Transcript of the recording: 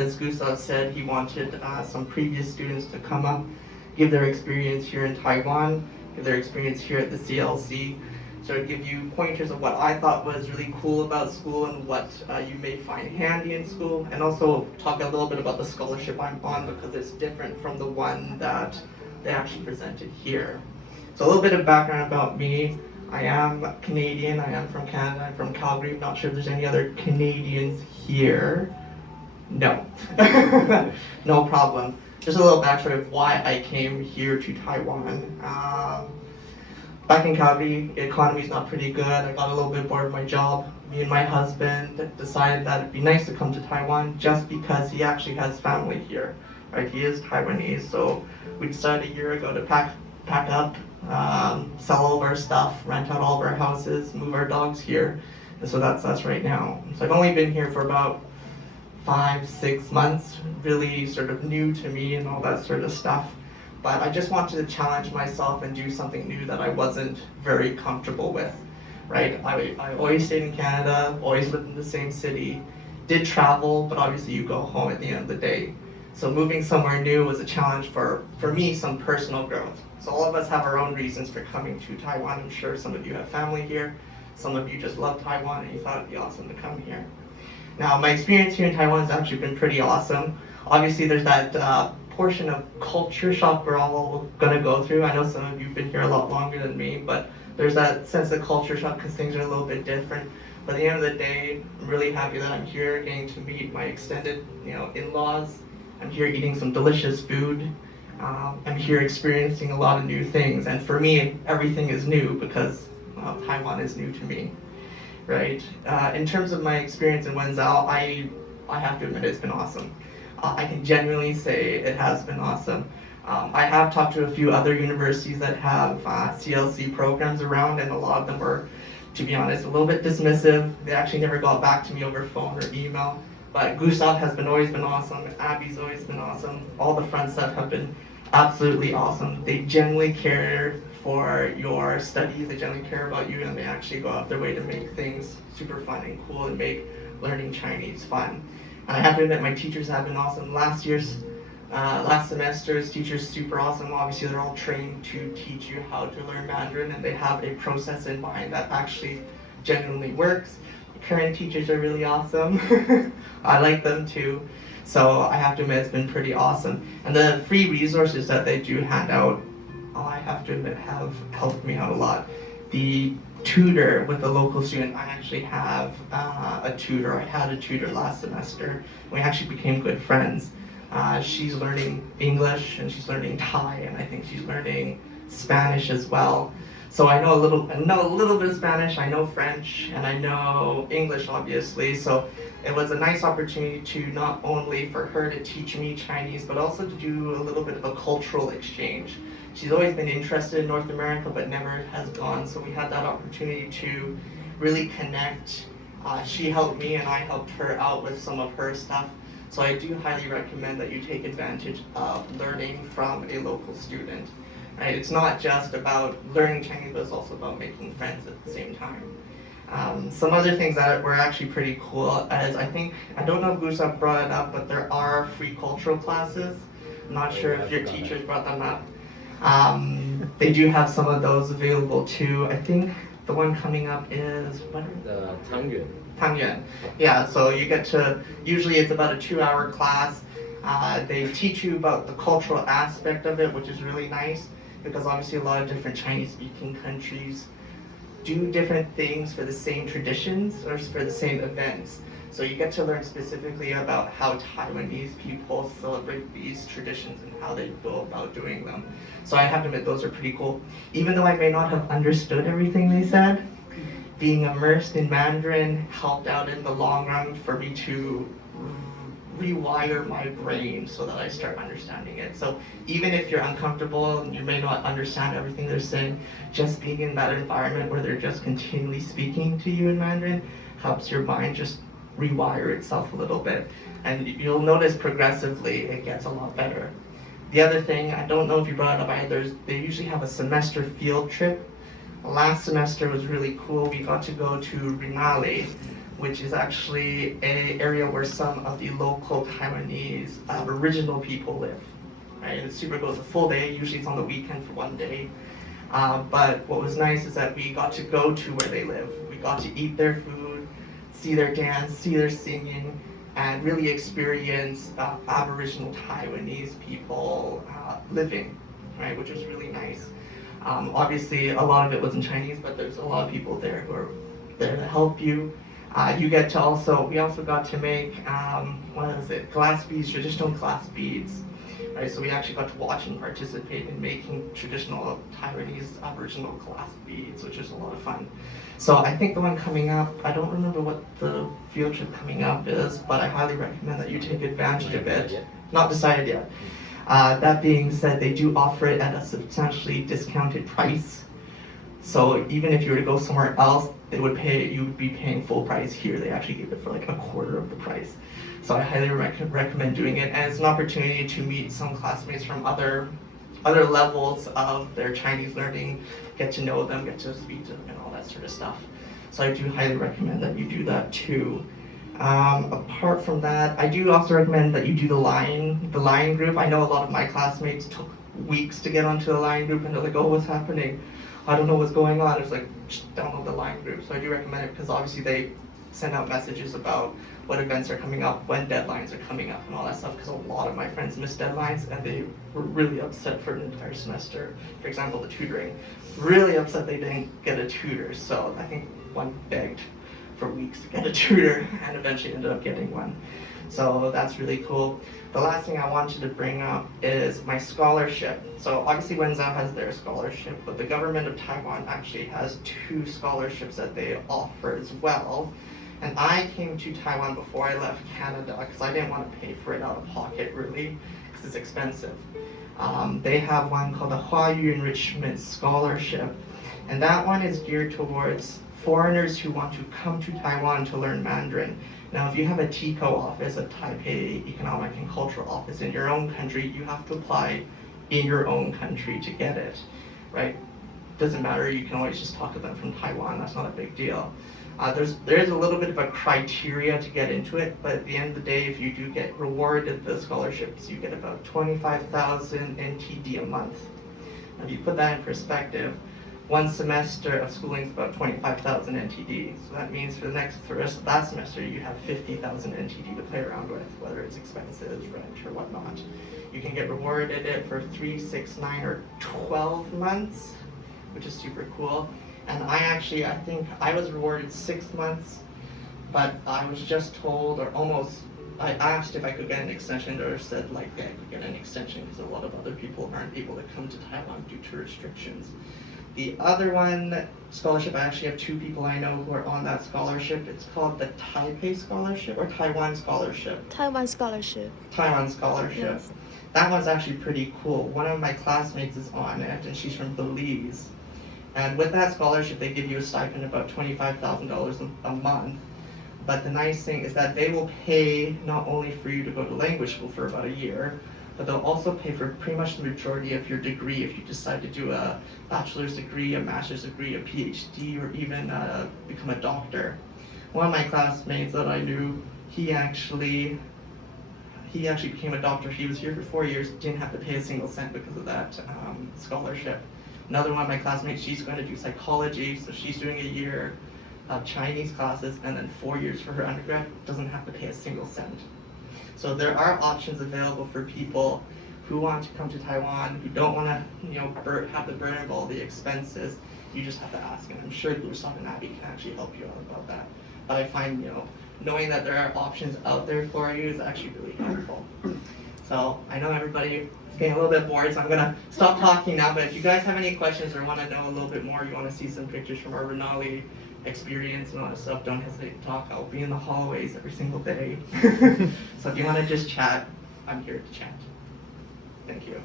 As Gustav said, he wanted some previous students to come up, give their experience here in Taiwan, give their experience here at the CLC, sort of give you pointers of what I thought was really cool about school and what you may find handy in school, and also talk a little bit about the scholarship I'm on because it's different from the one that they actually presented here. So a little bit of background about me. I am Canadian, I am from Canada, I'm from Calgary. I'm not sure if there's any other Canadians here. No, no problem. Just a little backstory of why I came here to Taiwan. Back in Calgary, the economy's not pretty good. I got a little bit bored of my job. Me and my husband decided that it'd be nice to come to Taiwan just because he actually has family here, right? He is Taiwanese, so we decided a year ago to pack up, sell all of our stuff, rent out all of our houses, move our dogs here, and so that's us right now. So I've only been here for about 5-6 months, really sort of new to me and all that sort of stuff. But I just wanted to challenge myself and do something new that I wasn't very comfortable with, right? I always stayed in Canada, always lived in the same city, did travel, but obviously you go home at the end of the day. So moving somewhere new was a challenge for me, some personal growth. So all of us have our own reasons for coming to Taiwan. I'm sure some of you have family here, some of you just love Taiwan and you thought it'd be awesome to come here. Now, my experience here in Taiwan has actually been pretty awesome. Obviously, there's that portion of culture shock we're all gonna go through. I know some of you have been here a lot longer than me, but there's that sense of culture shock because things are a little bit different. But at the end of the day, I'm really happy that I'm here getting to meet my extended, in-laws. I'm here eating some delicious food. I'm here experiencing a lot of new things. And for me, everything is new because Taiwan is new to me. Right? In terms of my experience in Wenzao, I have to admit it's been awesome. I can genuinely say it has been awesome. I have talked to a few other universities that have CLC programs around, and a lot of them were, to be honest, a little bit dismissive. They actually never got back to me over phone or email. But Gustav has always been awesome, Abby's always been awesome. All the front staff have been absolutely awesome. They genuinely care for your studies, they generally care about you, and they actually go out their way to make things super fun and cool and make learning Chinese fun. And I have to admit, my teachers have been awesome. Last semester's teachers super awesome. Obviously, they're all trained to teach you how to learn Mandarin, and they have a process in mind that actually genuinely works. Current teachers are really awesome. I like them too. So I have to admit, it's been pretty awesome. And the free resources that they do hand out, I have to admit, have helped me out a lot. The tutor with the local student, I actually have a tutor. I had a tutor last semester. We actually became good friends. She's learning English and she's learning Thai, and I think she's learning Spanish as well. So I know a little bit of Spanish, I know French, and I know English, obviously. So it was a nice opportunity to not only for her to teach me Chinese, but also to do a little bit of a cultural exchange. She's always been interested in North America, but never has gone. So we had that opportunity to really connect. She helped me and I helped her out with some of her stuff. So I do highly recommend that you take advantage of learning from a local student. Right? It's not just about learning Chinese, but it's also about making friends at the same time. Some other things that were actually pretty cool is I don't know if Gustav brought it up, but there are free cultural classes. I'm not sure if your teachers brought them up. They do have some of those available too. I think the one coming up is, the Tangyuan. Tangyuan. Yeah, so you get to, usually it's about a 2-hour class. They teach you about the cultural aspect of it, which is really nice because obviously a lot of different Chinese-speaking countries do different things for the same traditions or for the same events. So you get to learn specifically about how Taiwanese people celebrate these traditions and how they go about doing them. So I have to admit, those are pretty cool. Even though I may not have understood everything they said, being immersed in Mandarin helped out in the long run for me to rewire my brain so that I start understanding it. So even if you're uncomfortable and you may not understand everything they're saying, just being in that environment where they're just continually speaking to you in Mandarin helps your mind just rewire itself a little bit. And you'll notice progressively it gets a lot better. The other thing, I don't know if you brought it up either, they usually have a semester field trip. Last semester was really cool. We got to go to Rinale, which is actually an area where some of the local Taiwanese Aboriginal people live. Right? And it's super cool. It's a full day. Usually it's on the weekend for one day. But what was nice is that we got to go to where they live. We got to eat their food, see their dance, see their singing, and really experience Aboriginal Taiwanese people living, right? Which was really nice. Obviously, a lot of it was in Chinese, but there's a lot of people there who are there to help you. We also got to make, glass beads, traditional glass beads. Right, so we actually got to watch and participate in making traditional Taiwanese Aboriginal glass beads, which is a lot of fun. So I think the one coming up, I don't remember what the field trip coming up is, but I highly recommend that you take advantage of it. Not decided yet. That being said, they do offer it at a substantially discounted price. So even if you were to go somewhere else, you would be paying full price. Here they actually give it for like a quarter of the price. So I highly recommend doing it, and it's an opportunity to meet some classmates from other levels of their Chinese learning, get to know them, get to speak to them, and all that sort of stuff. So I do highly recommend that you do that too. Apart from that, I do also recommend that you do the line group. I know a lot of my classmates took weeks to get onto the line group, and they're like, oh, what's happening? I don't know what's going on. It's like, just download the line group. So I do recommend it because obviously they send out messages about what events are coming up, when deadlines are coming up, and all that stuff, because a lot of my friends missed deadlines and they were really upset for an entire semester. For example, the tutoring, really upset they didn't get a tutor. So I think one begged for weeks to get a tutor and eventually ended up getting one. So that's really cool. The last thing I wanted to bring up is my scholarship. So obviously Wenzao has their scholarship, but the government of Taiwan actually has 2 scholarships that they offer as well. And I came to Taiwan before I left Canada because I didn't want to pay for it out of pocket really, because it's expensive. They have one called the Huayu Enrichment Scholarship, and that one is geared towards foreigners who want to come to Taiwan to learn Mandarin. Now, if you have a TECO office, a Taipei Economic and Cultural Office in your own country, you have to apply in your own country to get it, right? Doesn't matter, you can always just talk to them from Taiwan, that's not a big deal. There's a little bit of a criteria to get into it, but at the end of the day, if you do get rewarded the scholarships, you get about 25,000 NTD a month. Now, if you put that in perspective, one semester of schooling is about 25,000 NTD. So that means for the rest of that semester, you have 50,000 NTD to play around with, whether it's expenses, rent, or whatnot. You can get rewarded it for 3, 6, 9, or 12 months, which is super cool. And I think I was rewarded 6 months, but I was just told, I asked if I could get an extension, or said like, yeah, I could get an extension because a lot of other people aren't able to come to Taiwan due to restrictions. The other one, scholarship, I actually have 2 people I know who are on that scholarship. It's called the Taipei Scholarship or Taiwan Scholarship. Taiwan Scholarship. Taiwan Scholarship. Yes. That one's actually pretty cool. One of my classmates is on it, and she's from Belize. And with that scholarship, they give you a stipend of about $25,000 a month. But the nice thing is that they will pay not only for you to go to language school for about a year, but they'll also pay for pretty much the majority of your degree if you decide to do a bachelor's degree, a master's degree, a PhD, or even become a doctor. One of my classmates that I knew, he actually became a doctor. He was here for 4 years, didn't have to pay a single cent because of that scholarship. Another one of my classmates, she's going to do psychology, so she's doing a year of Chinese classes and then 4 years for her undergrad, doesn't have to pay a single cent. So there are options available for people who want to come to Taiwan, who don't want to have the burden of all the expenses. You just have to ask, and I'm sure Gustav and Abby can actually help you out about that. But I find knowing that there are options out there for you is actually really helpful. So I know everybody is getting a little bit bored, so I'm gonna stop talking now, but if you guys have any questions or want to know a little bit more, you want to see some pictures from our Renali experience and all that stuff, don't hesitate to talk. I'll be in the hallways every single day. So if you want to just chat, I'm here to chat. Thank you.